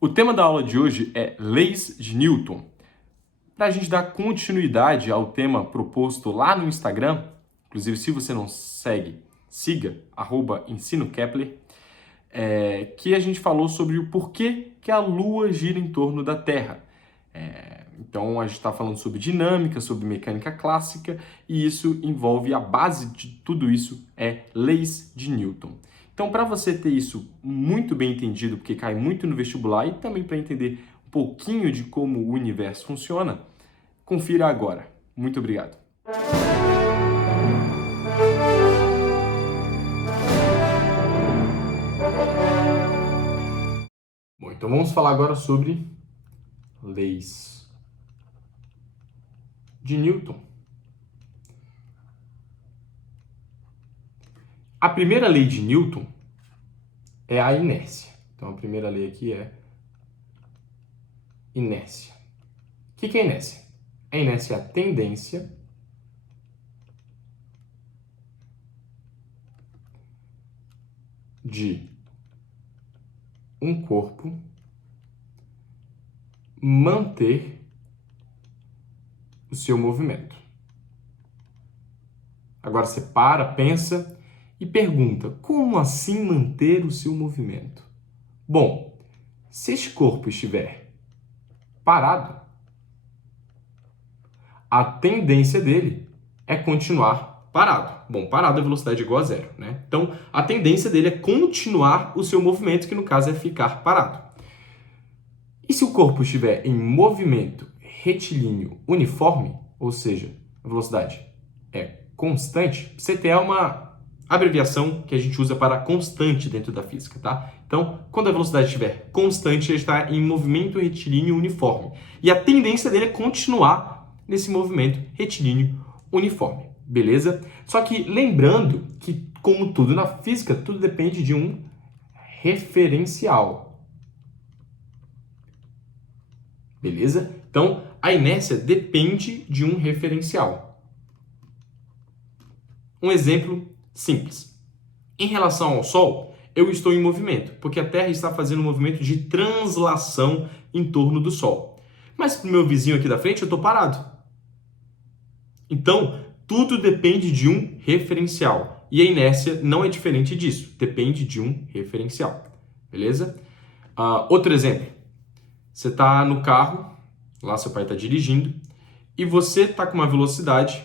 O tema da aula de hoje é Leis de Newton. Para a gente dar continuidade ao tema proposto lá no Instagram, inclusive se você não segue, siga, @EnsinoKepler, que a gente falou sobre o porquê que a Lua gira em torno da Terra. Então a gente está falando sobre dinâmica, sobre mecânica clássica, e isso envolve a base de tudo isso é leis de Newton. Então, para você ter isso muito bem entendido, porque cai muito no vestibular, e também para entender um pouquinho de como o universo funciona, confira agora. Muito obrigado. Bom, então vamos falar agora sobre leis de Newton. A primeira lei de Newton é a inércia. Então, a primeira lei aqui é inércia. O que é inércia? A inércia é a tendência de um corpo manter o seu movimento. Agora você para, pensa e pergunta: como assim manter o seu movimento? Bom, se este corpo estiver parado, a tendência dele é continuar parado. Bom, parado a velocidade é igual a zero, né? Então, a tendência dele é continuar o seu movimento, que no caso é ficar parado. E se o corpo estiver em movimento retilíneo uniforme, ou seja, a velocidade é constante, CT é uma abreviação que a gente usa para constante dentro da física, tá? Então, quando a velocidade estiver constante, ele está em movimento retilíneo uniforme. E a tendência dele é continuar nesse movimento retilíneo uniforme, beleza? Só que lembrando que, como tudo na física, tudo depende de um referencial. Beleza? Então, a inércia depende de um referencial. Um exemplo simples. Em relação ao Sol, eu estou em movimento, porque a Terra está fazendo um movimento de translação em torno do Sol. Mas para o meu vizinho aqui da frente, eu estou parado. Então, tudo depende de um referencial. E a inércia não é diferente disso. Depende de um referencial. Beleza? Outro exemplo. Você está no carro, lá seu pai está dirigindo, e você está com uma velocidade,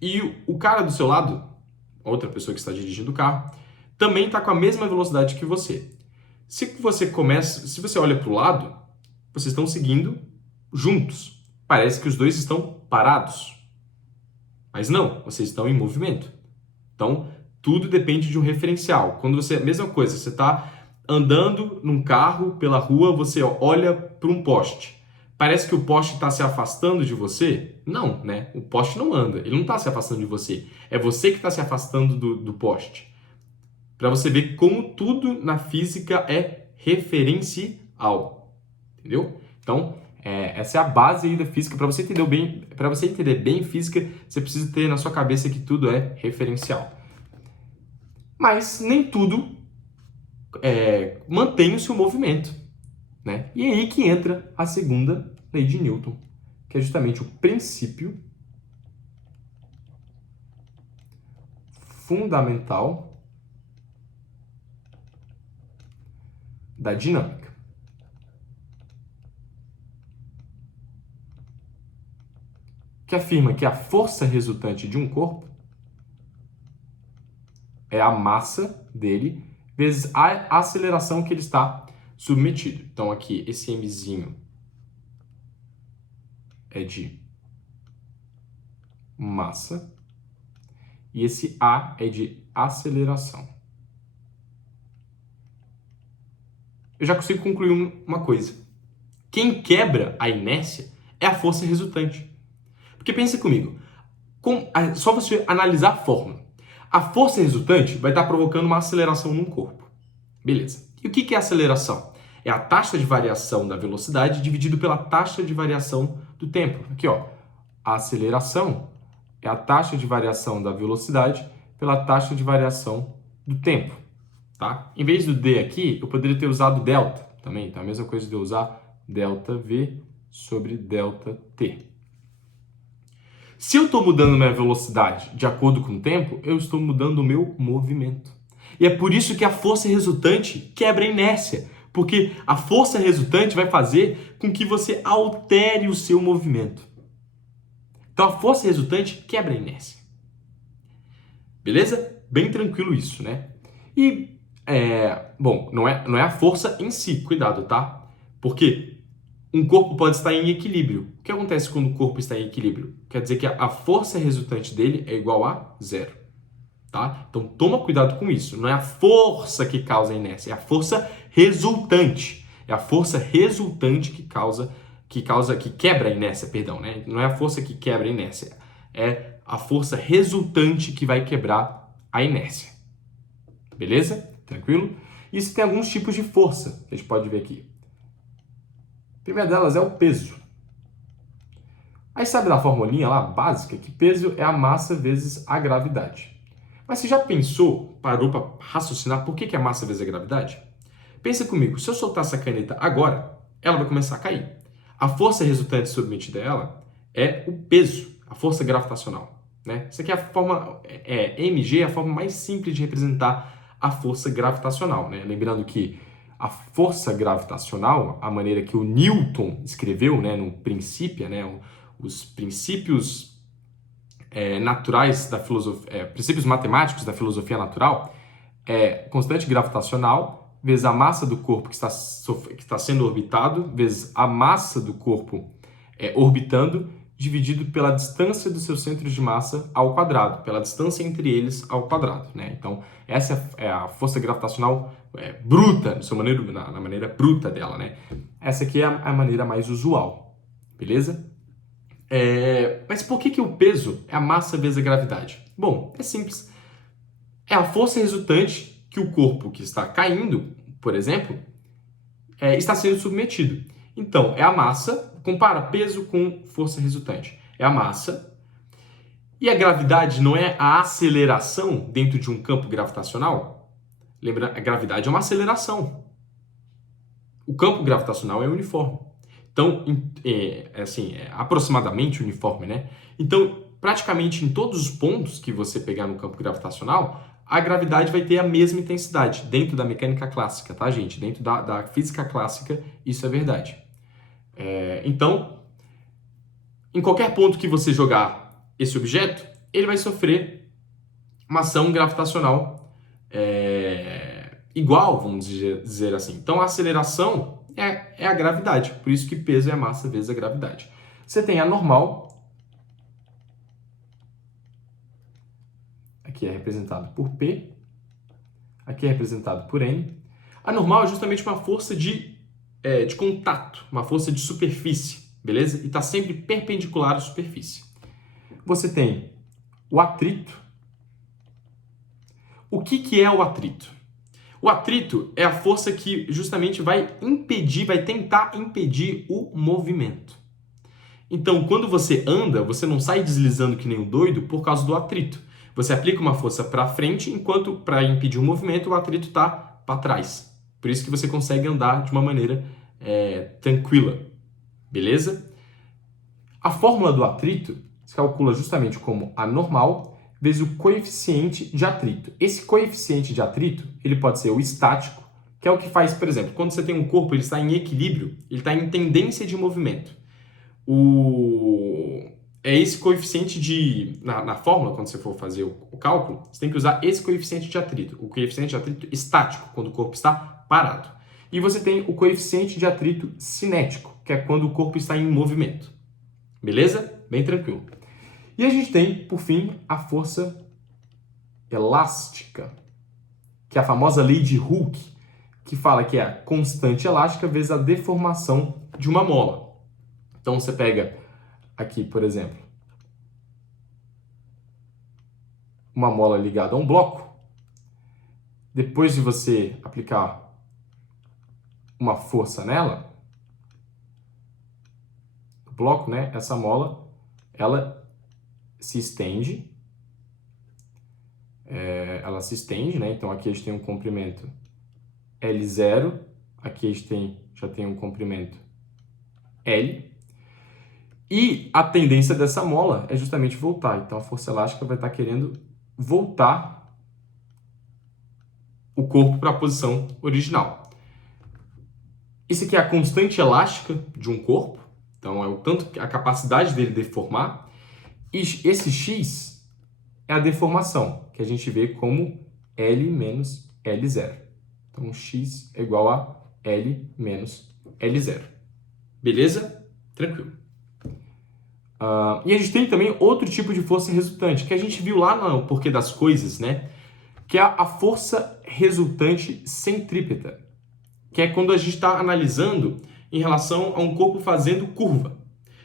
e o cara do seu lado, outra pessoa que está dirigindo o carro, também está com a mesma velocidade que você. Se você olha para o lado, vocês estão seguindo juntos. Parece que os dois estão parados. Mas não, vocês estão em movimento. Então, tudo depende de um referencial. Mesma coisa, você está andando num carro pela rua, você olha para um poste. Parece que o poste está se afastando de você? Não, né? O poste não anda, ele não está se afastando de você. É você que está se afastando do poste. Para você ver como tudo na física é referencial. Entendeu? Então, essa é a base aí da física. Para você entender bem física, você precisa ter na sua cabeça que tudo é referencial. Mas nem tudo mantém o seu movimento, né? E é aí que entra a segunda lei de Newton, que é justamente o princípio fundamental da dinâmica. Que afirma que a força resultante de um corpo é a massa dele vezes a aceleração que ele está submetido. Então aqui esse mzinho é de massa e esse a é de aceleração. Eu já consigo concluir uma coisa. Quem quebra a inércia é a força resultante. Porque pensa comigo, só você analisar a fórmula. A força resultante vai estar provocando uma aceleração num corpo. Beleza. E o que é aceleração? É a taxa de variação da velocidade dividido pela taxa de variação do tempo. Aqui, ó. A aceleração é a taxa de variação da velocidade pela taxa de variação do tempo. Tá? Em vez do D aqui, eu poderia ter usado delta, também. Então, a mesma coisa de eu usar ΔV sobre ΔT. Se eu estou mudando minha velocidade de acordo com o tempo, eu estou mudando o meu movimento. E é por isso que a força resultante quebra a inércia, porque a força resultante vai fazer com que você altere o seu movimento. Então a força resultante quebra a inércia. Beleza? Bem tranquilo isso, né? E, bom, não é a força em si, cuidado, tá? Porque um corpo pode estar em equilíbrio. O que acontece quando o corpo está em equilíbrio? Quer dizer que a força resultante dele é igual a zero. Tá? Então toma cuidado com isso. Não é a força que causa a inércia, é a força resultante. É a força resultante que quebra a inércia, perdão, né? Não é a força que quebra a inércia, é a força resultante que vai quebrar a inércia. Beleza? Tranquilo? Isso tem alguns tipos de força que a gente pode ver aqui. A primeira delas é o peso. Aí sabe da formulinha lá básica que peso é a massa vezes a gravidade. Mas você já pensou, parou para raciocinar por que é massa vezes a gravidade? Pensa comigo, se eu soltar essa caneta agora, ela vai começar a cair. A força resultante submetida a ela é o peso, a força gravitacional. Né? Isso aqui é a forma, mg é a forma mais simples de representar a força gravitacional. Né? Lembrando que a força gravitacional, a maneira que o Newton escreveu, né, no Princípio, né, os princípios naturais da filosofia, princípios matemáticos da filosofia natural, é constante gravitacional vezes a massa do corpo que está sendo orbitado vezes a massa do corpo orbitando dividido pela distância dos seus centros de massa ao quadrado, pela distância entre eles ao quadrado. Né? Então, essa é a força gravitacional bruta, na maneira bruta dela. Né? Essa aqui é a maneira mais usual, beleza? Mas por que o peso é a massa vezes a gravidade? Bom, é simples. É a força resultante que o corpo que está caindo, por exemplo, está sendo submetido. Então, é a massa, compara peso com força resultante. É a massa. E a gravidade não é a aceleração dentro de um campo gravitacional? Lembra, a gravidade é uma aceleração. O campo gravitacional é uniforme. Então, aproximadamente uniforme, né? Então, praticamente em todos os pontos que você pegar no campo gravitacional, a gravidade vai ter a mesma intensidade, dentro da mecânica clássica, tá, gente? Dentro da física clássica, isso é verdade. Então, em qualquer ponto que você jogar esse objeto, ele vai sofrer uma ação gravitacional igual, vamos dizer assim. Então, a aceleração é a gravidade. Por isso que peso é a massa vezes a gravidade. Você tem a normal. Aqui é representado por P. Aqui é representado por N. A normal é justamente uma força de contato, uma força de superfície, beleza? E está sempre perpendicular à superfície. Você tem o atrito. O que é o atrito? O atrito é a força que justamente vai tentar impedir o movimento. Então, quando você anda, você não sai deslizando que nem um doido por causa do atrito. Você aplica uma força para frente, enquanto para impedir o movimento, o atrito está para trás. Por isso que você consegue andar de uma maneira tranquila. Beleza? A fórmula do atrito se calcula justamente como a normal vezes o coeficiente de atrito. Esse coeficiente de atrito, ele pode ser o estático, que é o que faz, por exemplo, quando você tem um corpo, ele está em equilíbrio, ele está em tendência de movimento. É esse coeficiente na fórmula, quando você for fazer o cálculo, você tem que usar esse coeficiente de atrito, o coeficiente de atrito estático, quando o corpo está parado. E você tem o coeficiente de atrito cinético, que é quando o corpo está em movimento. Beleza? Bem tranquilo. E a gente tem, por fim, a força elástica, que é a famosa lei de Hooke, que fala que é a constante elástica vezes a deformação de uma mola. Então você pega aqui, por exemplo, uma mola ligada a um bloco. Depois de você aplicar uma força nela, o bloco, né, essa mola, ela se estende, né? Então aqui a gente tem um comprimento L0, aqui a gente já tem um comprimento L, e a tendência dessa mola é justamente voltar. Então, a força elástica vai estar querendo voltar o corpo para a posição original. Isso aqui é a constante elástica de um corpo, então é o tanto a capacidade dele deformar, e esse x é a deformação, que a gente vê como L menos L0. Então, x é igual a L menos L0. Beleza? Tranquilo. E a gente tem também outro tipo de força resultante, que a gente viu lá no Porquê das Coisas, né? Que é a força resultante centrípeta, que é quando a gente está analisando em relação a um corpo fazendo curva.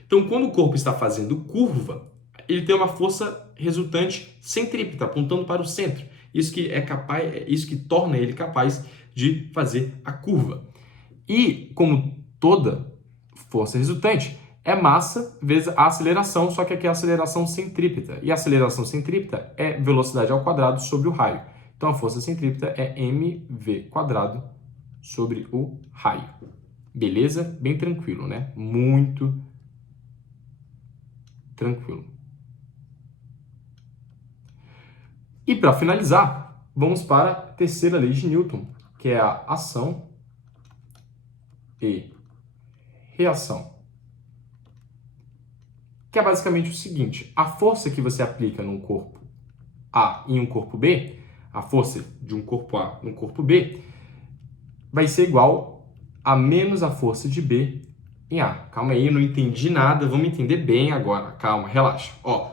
Então, quando o corpo está fazendo curva, ele tem uma força resultante centrípeta, apontando para o centro. Isso que torna ele capaz de fazer a curva. E, como toda força resultante, é massa vezes a aceleração, só que aqui é a aceleração centrípeta. E a aceleração centrípeta é velocidade ao quadrado sobre o raio. Então, a força centrípeta é mv² sobre o raio. Beleza? Bem tranquilo, né? Muito tranquilo. E para finalizar, vamos para a terceira lei de Newton, que é a ação e reação. Que é basicamente o seguinte: a força que você aplica num corpo A em um corpo B, a força de um corpo A no corpo B, vai ser igual a menos a força de B em A. Calma aí, eu não entendi nada, vamos entender bem agora. Calma, relaxa. Ó,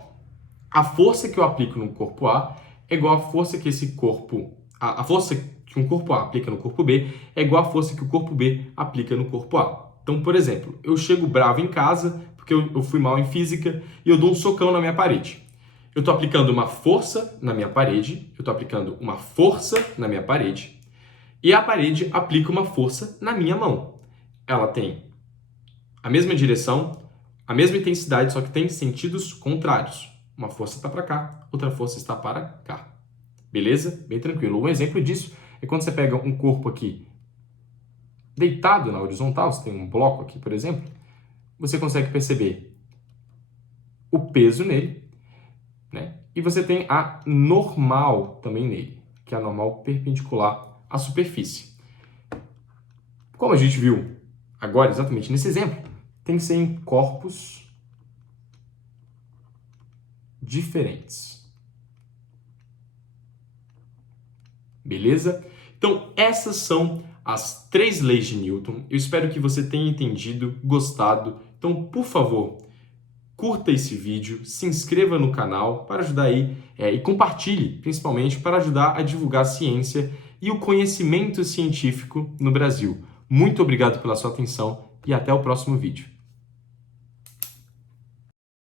a força que eu aplico no corpo A é igual à força que esse corpo... A força que um corpo A aplica no corpo B é igual à força que o corpo B aplica no corpo A. Então, por exemplo, eu chego bravo em casa porque eu fui mal em física e eu dou um socão na minha parede. Eu estou aplicando uma força na minha parede, eu estou aplicando uma força na minha parede, e a parede aplica uma força na minha mão. Ela tem a mesma direção, a mesma intensidade, só que tem sentidos contrários. Uma força está para cá, outra força está para cá. Beleza? Bem tranquilo. Um exemplo disso é quando você pega um corpo aqui deitado na horizontal, você tem um bloco aqui, por exemplo, você consegue perceber o peso nele, né? E você tem a normal também nele, que é a normal perpendicular à superfície. Como a gente viu agora, exatamente nesse exemplo, tem que ser em corpos diferentes. Beleza? Então, essas são as 3 leis de Newton. Eu espero que você tenha entendido, gostado. Então, por favor, curta esse vídeo, se inscreva no canal para ajudar aí e compartilhe, principalmente, para ajudar a divulgar a ciência e o conhecimento científico no Brasil. Muito obrigado pela sua atenção e até o próximo vídeo.